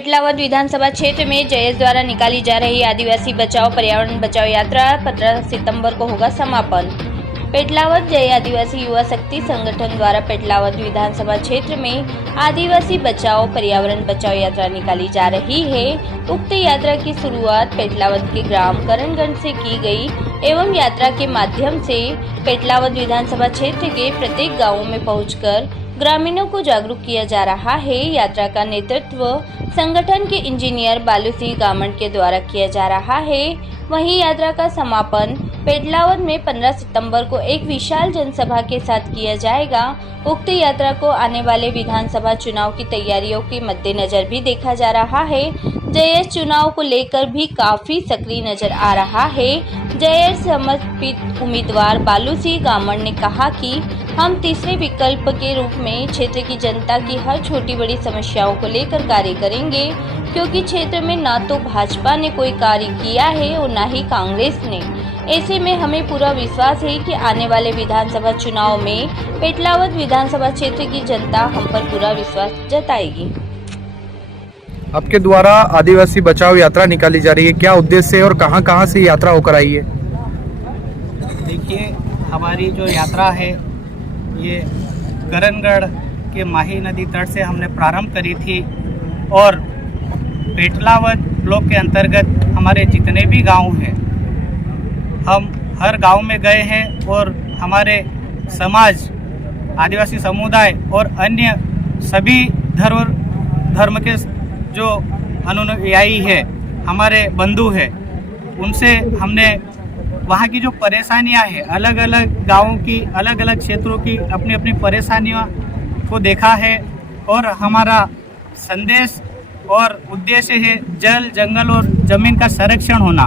पेटलावद विधानसभा क्षेत्र में जयेश द्वारा निकाली जा रही आदिवासी बचाओ पर्यावरण बचाओ यात्रा 15 सितंबर को होगा समापन। पेटलावद जय आदिवासी युवा शक्ति संगठन द्वारा पेटलावद विधानसभा क्षेत्र में आदिवासी बचाओ पर्यावरण बचाओ यात्रा निकाली जा रही है। उक्त यात्रा की शुरुआत पेटलावद के ग्राम करणगंज से की गई एवं यात्रा के माध्यम से पेटलावद विधानसभा क्षेत्र के प्रत्येक गाँव में पहुंचकर ग्रामीणों को जागरूक किया जा रहा है। यात्रा का नेतृत्व संगठन के इंजीनियर बालू सिंह गामन के द्वारा किया जा रहा है। वहीं यात्रा का समापन पेटलावद में 15 सितंबर को एक विशाल जनसभा के साथ किया जाएगा। उक्त यात्रा को आने वाले विधानसभा चुनाव की तैयारियों के मद्देनजर भी देखा जा रहा है। जयेश चुनाव को लेकर भी काफी सक्रिय नजर आ रहा है। जयेश समर्पित उम्मीदवार बालू सिंह गामन ने कहा कि हम तीसरे विकल्प के रूप में क्षेत्र की जनता की हर छोटी बड़ी समस्याओं को लेकर कार्य करेंगे, क्योंकि क्षेत्र में न तो भाजपा ने कोई कार्य किया है और न ही कांग्रेस ने। ऐसे में हमें पूरा विश्वास है कि आने वाले विधानसभा चुनाव में पेटलावद विधानसभा क्षेत्र की जनता हम पर पूरा विश्वास जताएगी। आपके द्वारा आदिवासी बचाओ यात्रा निकाली जा रही है, क्या उद्देश्य है और कहां से यात्रा होकर आई है? देखिए, हमारी जो यात्रा है ये करणगढ़ के माही नदी तट से हमने प्रारंभ करी थी और पेटलावद ब्लॉक के अंतर्गत हमारे जितने भी गांव हैं हम हर गांव में गए हैं और हमारे समाज, आदिवासी समुदाय और अन्य सभी धर्म के जो अनुयायी है, हमारे बंधु हैं, उनसे हमने वहाँ की जो परेशानियाँ हैं, अलग अलग गाँवों की, अलग अलग क्षेत्रों की अपनी अपनी परेशानियों को देखा है। और हमारा संदेश और उद्देश्य है जल, जंगल और ज़मीन का संरक्षण होना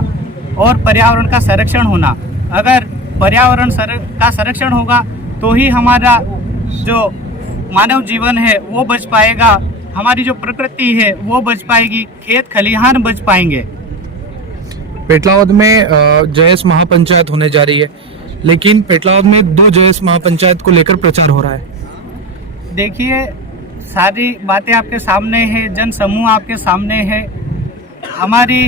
और पर्यावरण का संरक्षण होना। अगर पर्यावरण का संरक्षण होगा तो ही हमारा जो मानव जीवन है वो बच पाएगा, हमारी जो प्रकृति है वो बच पाएगी, खेत खलिहान बच पाएंगे। पेटलावद में जयेश महापंचायत होने जा रही है, लेकिन पेटलावद में 2 जयेश महापंचायत को लेकर प्रचार हो रहा है। देखिए, सारी बातें आपके सामने है, जन समूह आपके सामने है। हमारी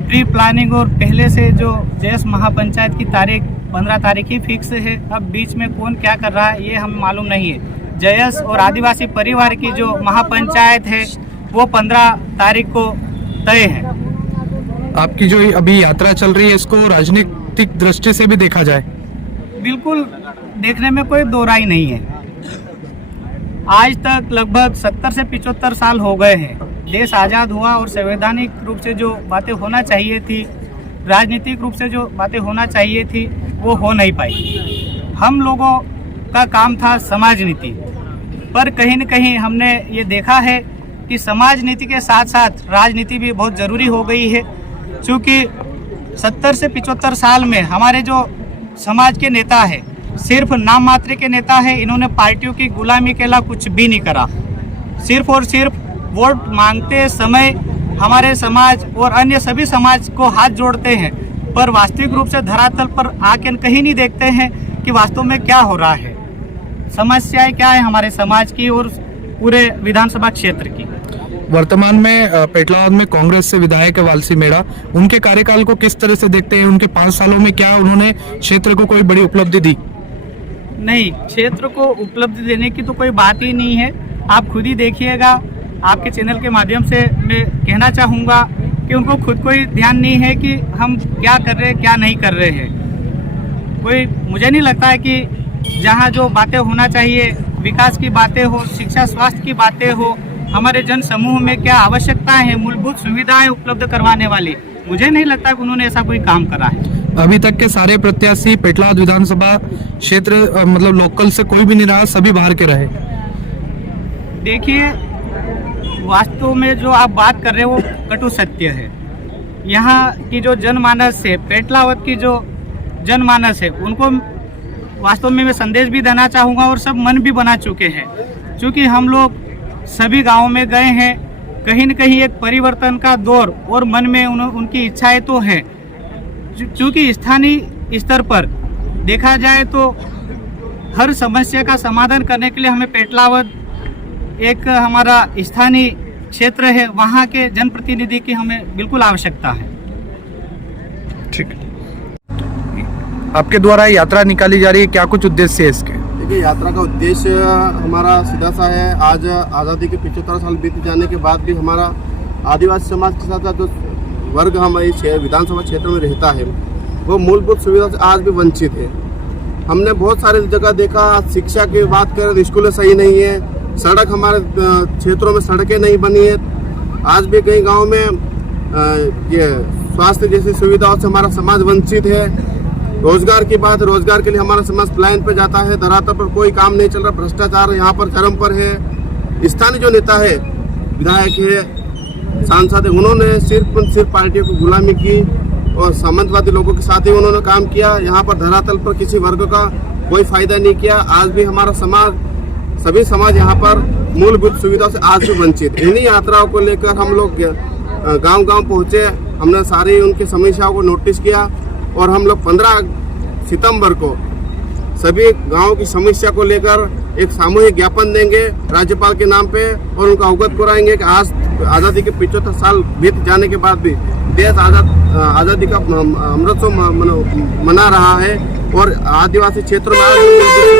प्री प्लानिंग और पहले से जो जयेश महापंचायत की तारीख 15 तारीख ही फिक्स है। अब बीच में कौन क्या कर रहा है ये हमें मालूम नहीं है। जयेश और आदिवासी परिवार की जो महापंचायत है वो 15 तारीख को तय है। आपकी जो अभी यात्रा चल रही है, इसको राजनीतिक दृष्टि से भी देखा जाए? बिल्कुल, देखने में कोई दो राय नहीं है। आज तक लगभग 70 से 75 साल हो गए हैं। देश आज़ाद हुआ और संवैधानिक रूप से जो बातें होना चाहिए थी, राजनीतिक रूप से जो बातें होना चाहिए थी, वो हो नहीं पाई। हम लोगों का काम था समाज नीति, पर कहीं न कहीं हमने ये देखा है कि समाज नीति के साथ साथ राजनीति भी बहुत ज़रूरी हो गई है। क्योंकि 70 से 75 साल में हमारे जो समाज के नेता है सिर्फ नाम मात्र के नेता है। इन्होंने पार्टियों की गुलामी के अलावा कुछ भी नहीं करा। सिर्फ और सिर्फ वोट मांगते समय हमारे समाज और अन्य सभी समाज को हाथ जोड़ते हैं, पर वास्तविक रूप से धरातल पर आके कहीं नहीं देखते हैं कि वास्तव में क्या हो रहा है, समस्याएं क्या है हमारे समाज की और पूरे विधानसभा क्षेत्र की। वर्तमान में पेटलावद में कांग्रेस से विधायक है वालसी मेड़ा, उनके कार्यकाल को किस तरह से देखते हैं? उनके 5 सालों में क्या उन्होंने क्षेत्र को कोई बड़ी उपलब्धि दी? नहीं, क्षेत्र को उपलब्धि देने की तो कोई बात ही नहीं है। आप खुद ही देखिएगा। आपके चैनल के माध्यम से मैं कहना चाहूँगा कि उनको खुद कोई ध्यान नहीं है कि हम क्या कर रहे हैं, क्या नहीं कर रहे हैं। कोई, मुझे नहीं लगता है कि जहाँ जो बातें होना चाहिए, विकास की बातें हो, शिक्षा स्वास्थ्य की बातें हो, हमारे जन समूह में क्या आवश्यकताएं हैं, मूलभूत सुविधाएं उपलब्ध करवाने वाली, मुझे नहीं लगता कि उन्होंने ऐसा कोई काम करा है। अभी तक के सारे प्रत्याशी पेटलावद विधानसभा क्षेत्र मतलब लोकल से कोई भी नहीं रहा, सभी बाहर के रहे। देखिए, वास्तव में जो आप बात कर रहे हो वो कटु सत्य है। यहाँ की जो जनमानस है, पेटलावद की जो जनमानस है, उनको वास्तव में मैं संदेश भी देना चाहूँगा और सब मन भी बना चुके हैं। क्योंकि हम लोग सभी गाँव में गए हैं, कहीं न कहीं एक परिवर्तन का दौर और मन में उनकी इच्छाएं तो है। चूँकि स्थानीय स्तर पर देखा जाए तो हर समस्या का समाधान करने के लिए हमें पेटलावद एक हमारा स्थानीय क्षेत्र है वहाँ के जनप्रतिनिधि की हमें बिल्कुल आवश्यकता है। ठीक है। आपके द्वारा यात्रा निकाली जा रही है, क्या कुछ उद्देश्य है इसके? देखिए, यात्रा का उद्देश्य हमारा सीधा सा है। आज आज़ादी के 75 साल बीत जाने के बाद भी हमारा आदिवासी समाज के साथ जो वर्ग हमारे विधानसभा क्षेत्र में रहता है वो मूलभूत सुविधा से आज भी वंचित है। हमने बहुत सारे जगह देखा, शिक्षा की बात करें तो स्कूलें सही नहीं है, सड़क हमारे क्षेत्रों में सड़कें नहीं बनी है। आज भी कई गाँव में ये स्वास्थ्य जैसी सुविधाओं से हमारा समाज वंचित है। रोजगार की बात, रोजगार के लिए हमारा समाज पलायन पे जाता है, धरातल पर कोई काम नहीं चल रहा, भ्रष्टाचार यहाँ पर चरम पर है। स्थानीय जो नेता है, विधायक है, सांसद है, उन्होंने सिर्फ पार्टियों की गुलामी की और सामंतवादी लोगों के साथ ही उन्होंने काम किया। यहाँ पर धरातल पर किसी वर्ग का कोई फायदा नहीं किया। आज भी हमारा समाज, सभी समाज यहाँ पर मूलभूत सुविधाओं से आज भी वंचित। इन्हीं यात्राओं को लेकर हम लोग गांव-गांव पहुँचे, हमने सारी उनकी समस्याओं को नोटिस किया और हम लोग 15 सितंबर को सभी गांवों की समस्या को लेकर एक सामूहिक ज्ञापन देंगे राज्यपाल के नाम पे और उनका अवगत कराएंगे कि आज आज़ादी के 75 साल बीत जाने के बाद भी देश आज़ादी का अमृतोत्सव मना रहा है और आदिवासी क्षेत्रों में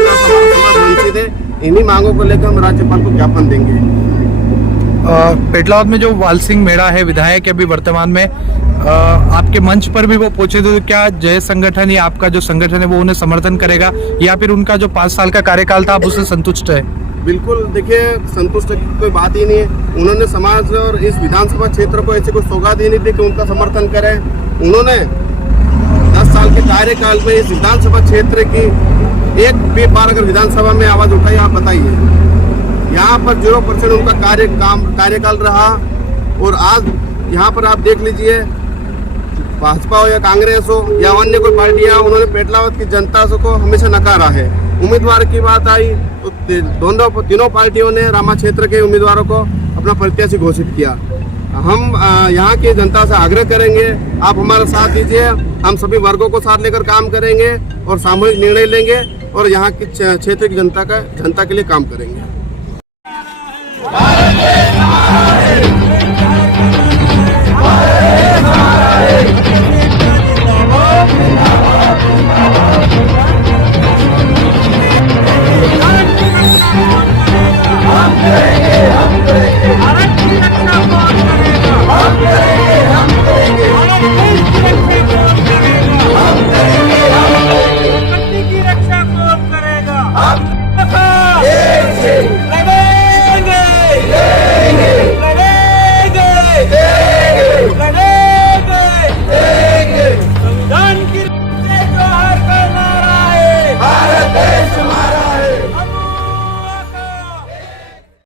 समाज वंचित है। इन्हीं मांगों को लेकर हम राज्यपाल को ज्ञापन देंगे। पेटलावद में जो वाल सिंह मेड़ा है, विधायक अभी वर्तमान में, आपके मंच पर भी वो पूछे थे, तो क्या जय संगठन या आपका जो संगठन है वो उन्हें समर्थन करेगा या फिर उनका जो 5 साल का कार्यकाल था आप उससे संतुष्ट है? बिल्कुल, देखिए, संतुष्ट की कोई बात ही नहीं है। उन्होंने समाज और इस विधानसभा क्षेत्र को ऐसी कोई सौगात ही नहीं दी कि उनका समर्थन करें। उन्होंने 10 साल के कार्यकाल में इस विधानसभा क्षेत्र की एक भी बार अगर विधानसभा में आवाज उठाई, आप बताइए। यहाँ पर 0% उनका कार्यकाल रहा और आज यहाँ पर आप देख लीजिए, भाजपा हो या कांग्रेस हो या अन्य कोई पार्टियां, उन्होंने पेटलावद की जनता को हमेशा नकारा है। उम्मीदवार की बात आई तो तीनों पार्टियों ने रामा क्षेत्र के उम्मीदवारों को अपना प्रत्याशी घोषित किया। हम यहाँ की जनता से आग्रह करेंगे, आप हमारा साथ दीजिए, हम सभी वर्गों को साथ लेकर काम करेंगे और सामूहिक निर्णय लेंगे और यहाँ की क्षेत्र की जनता के लिए काम करेंगे। भारत